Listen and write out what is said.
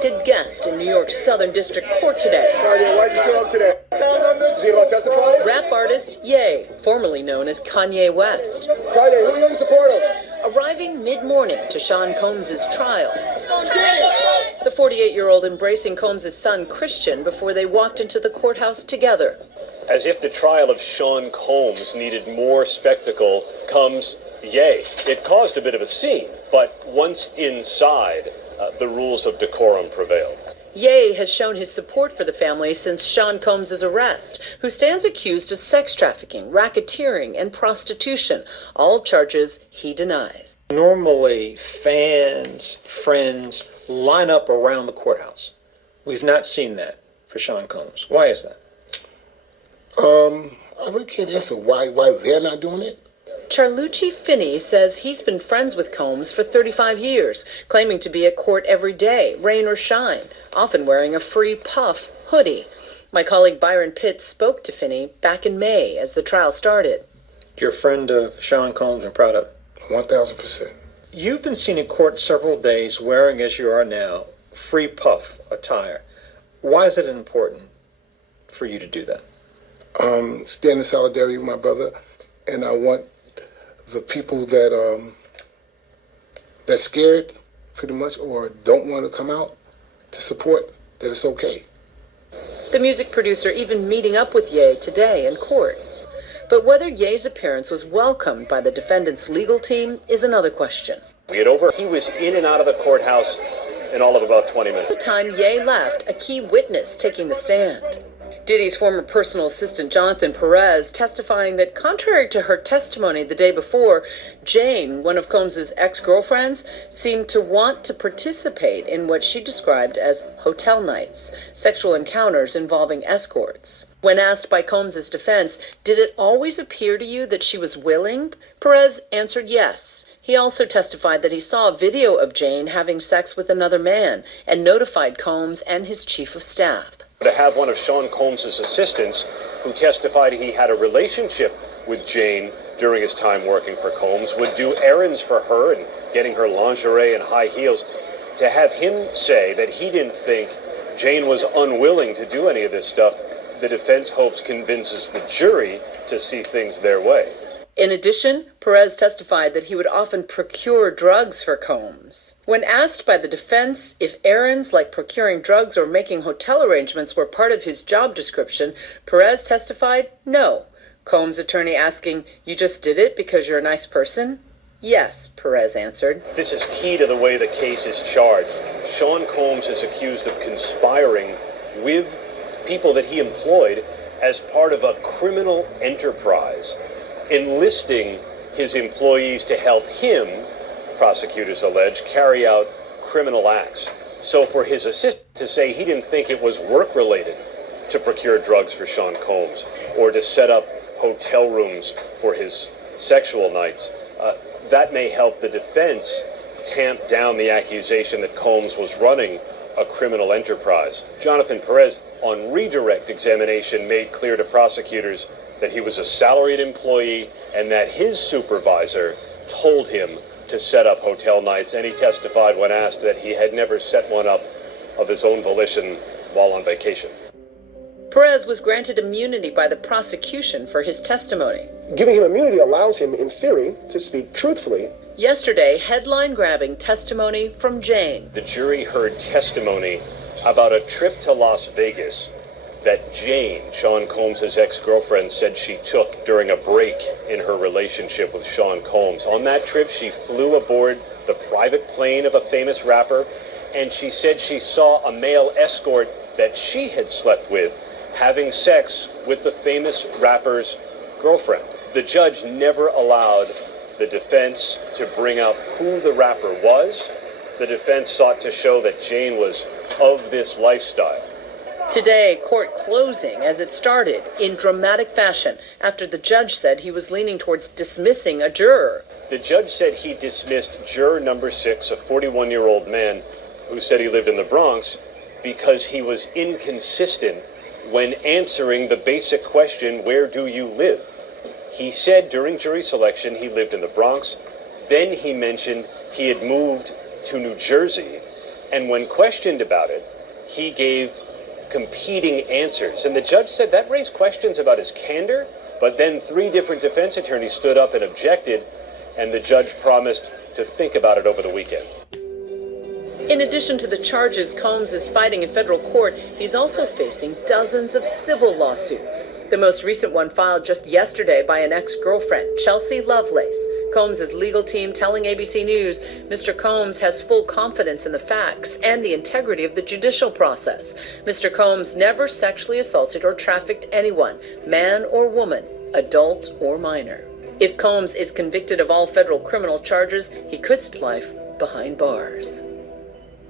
unexpected guest in New York's Southern District Court today. Why'd you show up today? Is he going to testify? Rap artist Ye, formerly known as Kanye West. Kanye, who are you in support of? Arriving mid-morning to Sean Combs' trial. The 48-year-old embracing Combs' son, Christian, before they walked into the courthouse together. As if the trial of Sean Combs needed more spectacle, comes Ye. It caused a bit of a scene, but once inside, the rules of decorum prevailed. Ye has shown his support for the family since Sean Combs' arrest, who stands accused of sex trafficking, racketeering, and prostitution, all charges he denies. Normally, fans, friends line up around the courthouse. We've not seen that for Sean Combs. Why is that? I really can't answer why they're not doing it. Charlucci Finney says he's been friends with Combs for 35 years, claiming to be at court every day, rain or shine, often wearing a free puff hoodie. My colleague Byron Pitt spoke to Finney back in May as the trial started. You're a friend of Sean Combs and proud of it? 1,000%. You've been seen in court several days wearing, as you are now, free puff attire. Why is it important for you to do that? Stand in solidarity with my brother, and I want the people that's scared, pretty much, or don't want to come out to support that it's okay. The music producer even meeting up with Ye today in court. But whether Ye's appearance was welcomed by the defendant's legal team is another question. He was in and out of the courthouse in all of about 20 minutes. By the time Ye left, a key witness taking the stand. Diddy's former personal assistant, Jonathan Perez, testifying that contrary to her testimony the day before, Jane, one of Combs' ex-girlfriends, seemed to want to participate in what she described as hotel nights, sexual encounters involving escorts. When asked by Combs' defense, did it always appear to you that she was willing? Perez answered yes. He also testified that he saw a video of Jane having sex with another man and notified Combs and his chief of staff. To have one of Sean Combs' assistants who testified he had a relationship with Jane during his time working for Combs, would do errands for her and getting her lingerie and high heels, to have him say that he didn't think Jane was unwilling to do any of this stuff, the defense hopes convinces the jury to see things their way. In addition, Perez testified that he would often procure drugs for Combs. When asked by the defense if errands like procuring drugs or making hotel arrangements were part of his job description, Perez testified no. Combs' attorney asking, "You just did it because you're a nice person?" "Yes," Perez answered. This is key to the way the case is charged. Sean Combs is accused of conspiring with people that he employed as part of a criminal enterprise, enlisting his employees to help him, prosecutors allege, carry out criminal acts. So for his assistant to say he didn't think it was work-related to procure drugs for Sean Combs or to set up hotel rooms for his sexual nights, that may help the defense tamp down the accusation that Combs was running a criminal enterprise. Jonathan Perez, on redirect examination, made clear to prosecutors that he was a salaried employee and that his supervisor told him to set up hotel nights, and he testified when asked that he had never set one up of his own volition while on vacation. Perez was granted immunity by the prosecution for his testimony. Giving him immunity allows him, in theory, to speak truthfully. Yesterday, headline-grabbing testimony from Jane. The jury heard testimony about a trip to Las Vegas that Jane, Sean Combs' ex-girlfriend, said she took during a break in her relationship with Sean Combs. On that trip, she flew aboard the private plane of a famous rapper, and she said she saw a male escort that she had slept with having sex with the famous rapper's girlfriend. The judge never allowed the defense to bring up who the rapper was. The defense sought to show that Jane was of this lifestyle. Today, court closing as it started in dramatic fashion after the judge said he was leaning towards dismissing a juror. The judge said he dismissed juror number 6, a 41-year-old man who said he lived in the Bronx, because he was inconsistent when answering the basic question, "Where do you live?" He said during jury selection he lived in the Bronx. Then he mentioned he had moved to New Jersey. And when questioned about it, he gave competing answers. And the judge said that raised questions about his candor, but then 3 different defense attorneys stood up and objected, and the judge promised to think about it over the weekend. In addition to the charges Combs is fighting in federal court, he's also facing dozens of civil lawsuits. The most recent one filed just yesterday by an ex-girlfriend, Chelsea Lovelace. Combs' legal team telling ABC News Mr. Combs has full confidence in the facts and the integrity of the judicial process. Mr. Combs never sexually assaulted or trafficked anyone, man or woman, adult or minor. If Combs is convicted of all federal criminal charges, he could spend life behind bars.